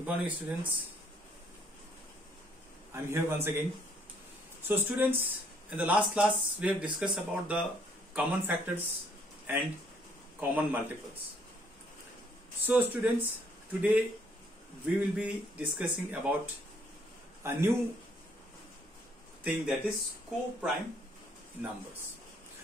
Good morning, students. I'm here once again. So students, in the last class we have discussed about the common factors and common multiples. So students, today we will be discussing about a new thing, that is co-prime numbers.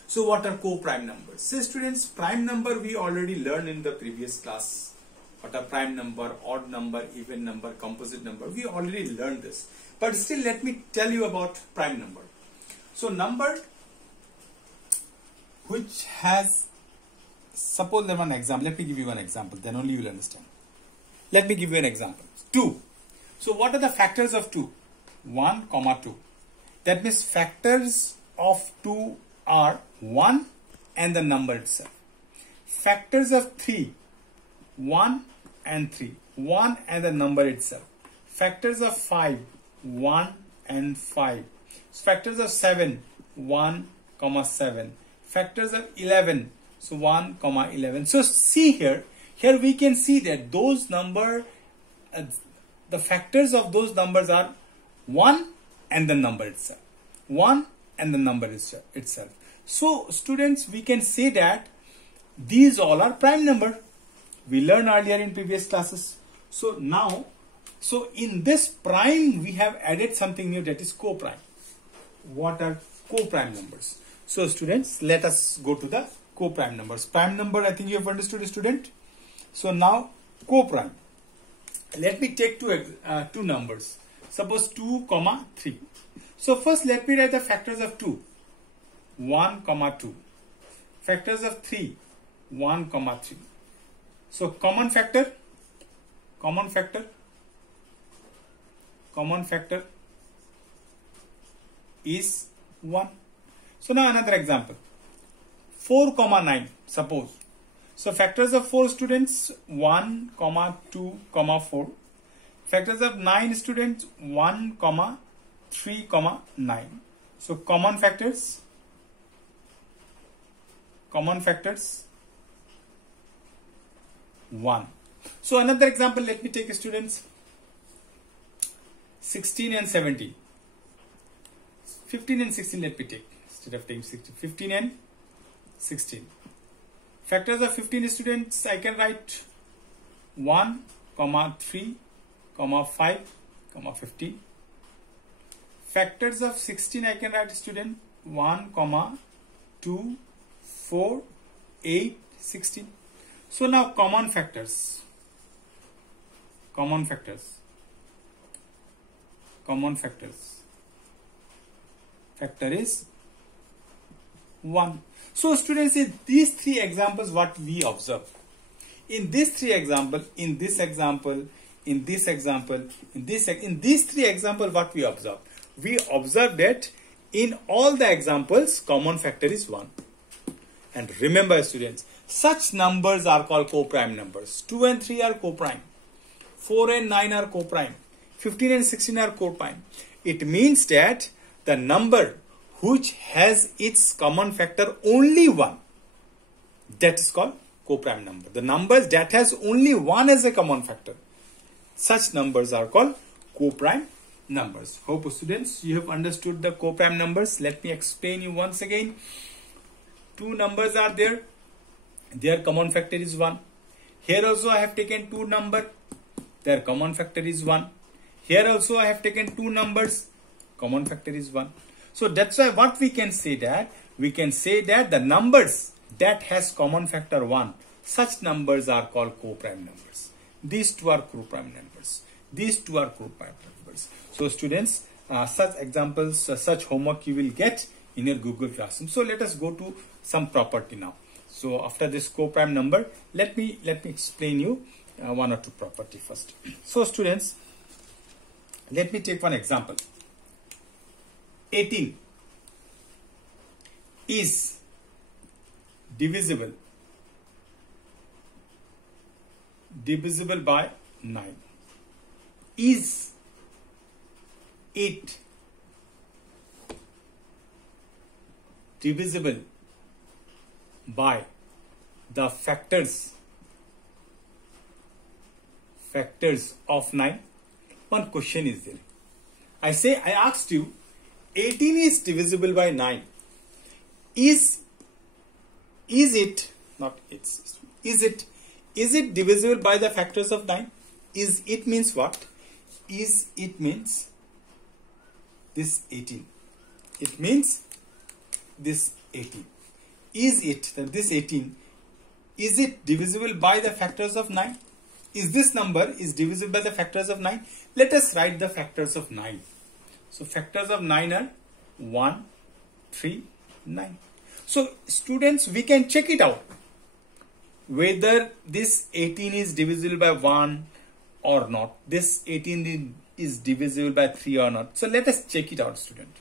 So what are co-prime numbers? So students, prime number we already learned in the previous class. What are prime number, odd number, even number, composite number? We already learned this. But still, let me tell you about prime number. So number which has, suppose one example. Let me give you one example. Then only you will understand. Let me give you an example. 2. So what are the factors of 2? 1, 2. That means factors of 2 are 1 and the number itself. Factors of 3, 1 and 3, 1 and the number itself. Factors of 5, 1 and 5. Factors of 7, 1, 7. Factors of 11, so 1, 11. So see here we can see that those number, the factors of those numbers are 1 and the number itself. 1 and the number itself. So students, we can say that these all are prime number. We learned earlier in previous classes. So now, so in this prime we have added something new, that is co-prime. What are co-prime numbers? So students, let us go to the co-prime numbers. Prime number, I think you have understood, student. So now co-prime. Let me take two numbers. Suppose 2, 3. So first let me write the factors of 2. 1, 2. Factors of 3. 1, 3. So common factor is 1. So now another example. 4, 9. Suppose. So factors of 4, students, 1, 2, 4. Factors of 9, students, 1, 3, 9. So common factors 1. So another example, let me take, students, 16 and 17. 15 and 16 let me take, instead of taking 16. 15 and 16. Factors of 15, students, I can write 1, 3, 5, 15. Factors of 16 I can write, student, 1, 2, 4, 8, 16. So now common factors. Factor is 1. So students, in these three examples what we observe. In these three examples, in these three examples what we observe? We observe that in all the examples common factor is 1. And remember, students, such numbers are called co-prime numbers. 2 and 3 are co-prime. 4 and 9 are co-prime. 15 and 16 are co-prime. It means that the number which has its common factor only 1, that is called co-prime number. The numbers that has only 1 as a common factor, such numbers are called co-prime numbers. Hope, students, you have understood the co-prime numbers. Let me explain you once again. Two numbers are there. Their common factor is 1. Here also I have taken two numbers. Their common factor is 1. Here also I have taken two numbers. Common factor is 1. So that's why what we can say that the numbers that has common factor 1, such numbers are called co-prime numbers. These two are co-prime numbers. So students, such examples, such homework you will get in your Google Classroom. So let us go to some property now. So after this co-prime number, let me explain you one or two property first. So students, let me take one example. 18 is divisible by 9. Is 8 divisible by the factors factors of 9. One question is there. I asked you, 18 is divisible by 9. Is it divisible by the factors of 9? Is it means what? Is it means this 18. It means this 18. Is it that this 18, is it divisible by the factors of 9? Is this number is divisible by the factors of 9? Let us write the factors of 9. So factors of 9 are 1, 3, 9. So students, we can check it out whether this 18 is divisible by 1 or not. This 18 is divisible by 3 or not. So let us check it out, student.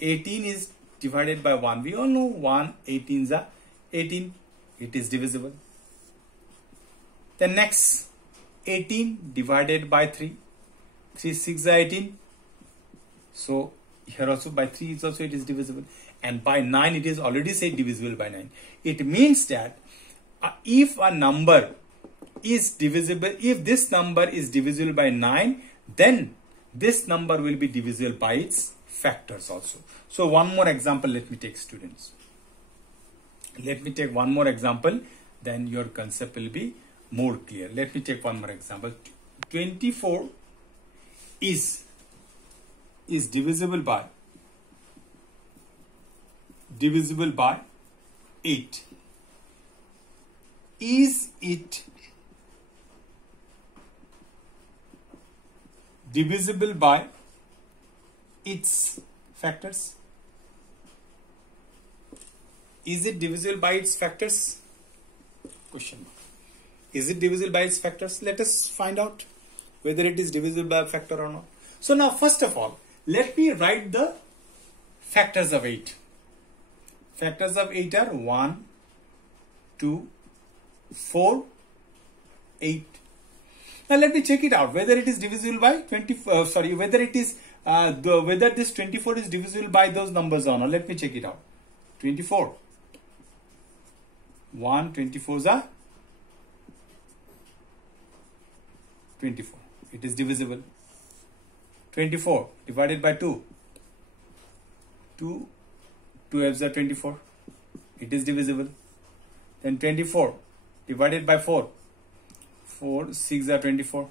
18 is divided by 1. We all know 1, 18s are 18. It is divisible. The next 18 divided by 3. 3 6 are 18. So here also by 3 is also it is divisible. And by 9 it is already said divisible by 9. It means that if a number is divisible, if this number is divisible by 9, then this number will be divisible by its factors also. So one more example let me take, students. Let me take one more example, then your concept will be more clear. Let me take one more example. 24 is divisible by 8. Is it divisible by its factors? Is it divisible by its factors? Question mark. Is it divisible by its factors? Let us find out whether it is divisible by a factor or not. So now first of all, let me write the factors of 8. Factors of 8 are 1, 2, 4, 8. Now let me check it out whether it is divisible by whether it is whether this 24 is divisible by those numbers or not. Let me check it out. 24. 1, 24s are 24. It is divisible. 24 divided by 2. 2 12s are 24. It is divisible. Then 24 divided by 4. 4 6 are 24.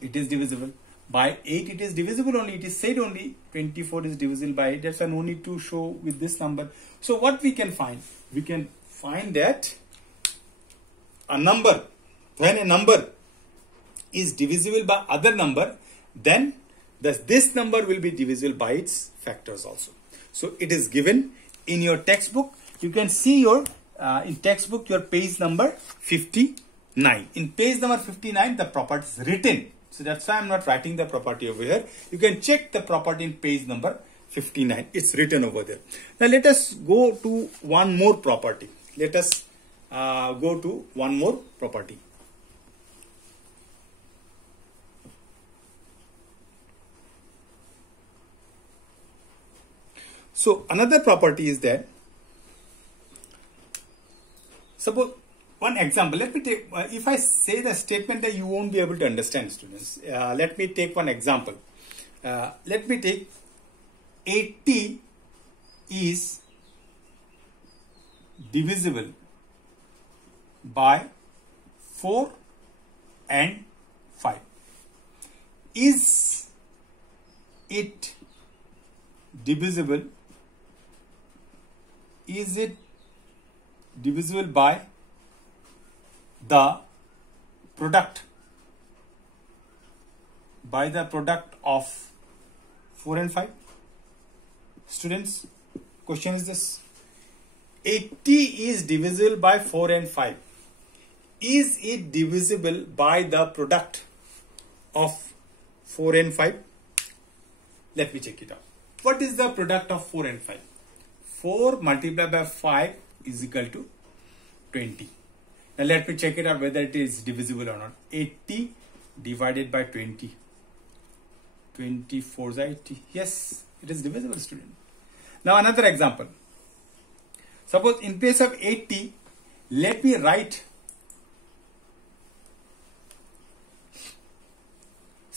It is divisible. By 8 it is divisible only. It is said only 24 is divisible by 8. That's why no need to show with this number. So what we can find? We can find that a number, when a number is divisible by other number, then this number will be divisible by its factors also. So it is given in your textbook. You can see your in textbook your page number 59. In page number 59 the property is written. So that's why I'm not writing the property over here. You can check the property in page number 59. It's written over there. Now let us go to one more property. Let us go to one more property. So another property is that, suppose one example, let me take, if I say the statement that you won't be able to understand, students. Let me take one example. Let me take 80 is divisible by 4 and 5. Is it divisible? Is it divisible by the product of 4 and 5? Students, question is this: 80 is divisible by 4 and 5. Is it divisible by the product of 4 and 5? Let me check it out. What is the product of 4 and 5? 4 multiplied by 5 is equal to 20. Now let me check it out whether it is divisible or not. 80 divided by 20. 24 is 80. Yes, it is divisible, student. Now another example. Suppose in place of 80, let me write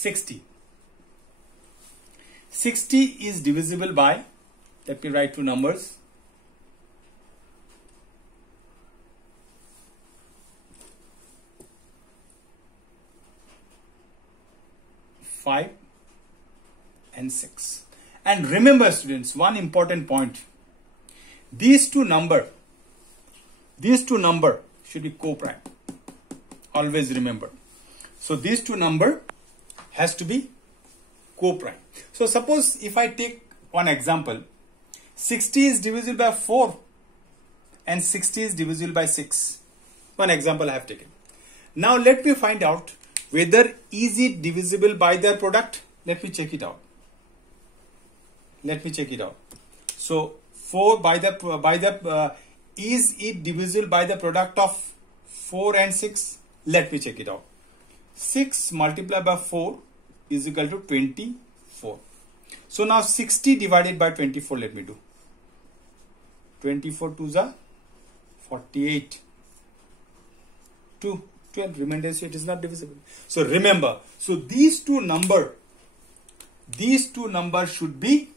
60. 60 is divisible by, let me write two numbers. 5 and 6. And remember students, one important point. These two number should be co-prime. Always remember. So these two number has to be co-prime. So suppose if I take one example, 60 is divisible by 4 and 60 is divisible by 6. One example I have taken. Now let me find out whether is it divisible by their product. Let me check it out. So 4 is it divisible by the product of 4 and 6? Let me check it out. 6 multiplied by 4 is equal to 24. So now 60 divided by 24, let me do. 24 2s are 48. 2, 12, remainder it is not divisible. So remember, so these two number should be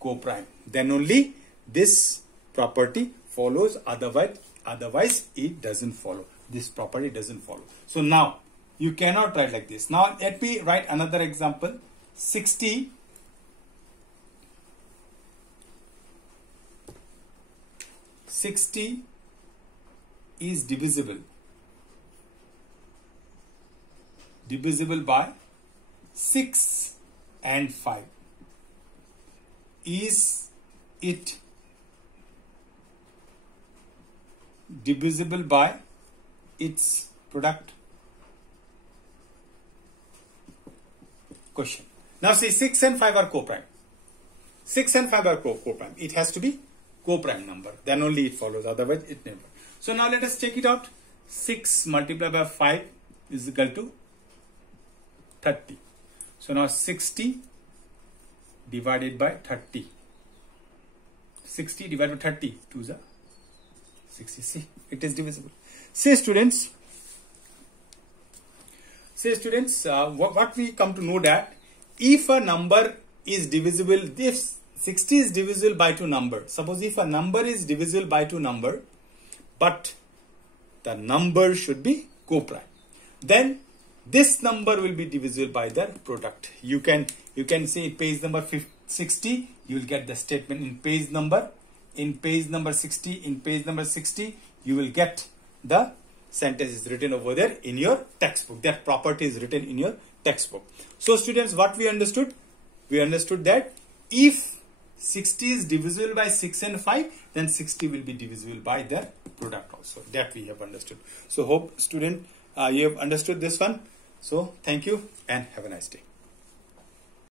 co-prime. Then only this property follows, otherwise it doesn't follow. This property doesn't follow. So now you cannot write like this. Now let me write another example. 60 is divisible by 6 and 5. Is it divisible by its product? Question. Now see, 6 and 5 are co-prime. 6 and 5 are co-prime. It has to be co-prime number. Then only it follows. Otherwise it never. So now let us check it out. 6 multiplied by 5 is equal to 30. So now 60 divided by 30. 60 divided by 30. 2 is 60. See, it is divisible. Say students, what we come to know that if a number is divisible, if 60 is divisible by two number. Suppose if a number is divisible by two number, but the number should be co-prime, then this number will be divisible by their product. You can say page number 60, you will get the statement in page number 60. In page number 60, you will get the sentence is written over there in your textbook. That property is written in your textbook. So students, what we understood? We understood that if 60 is divisible by 6 and 5, then 60 will be divisible by their product also. That we have understood. So hope student you have understood this one. So thank you and have a nice day.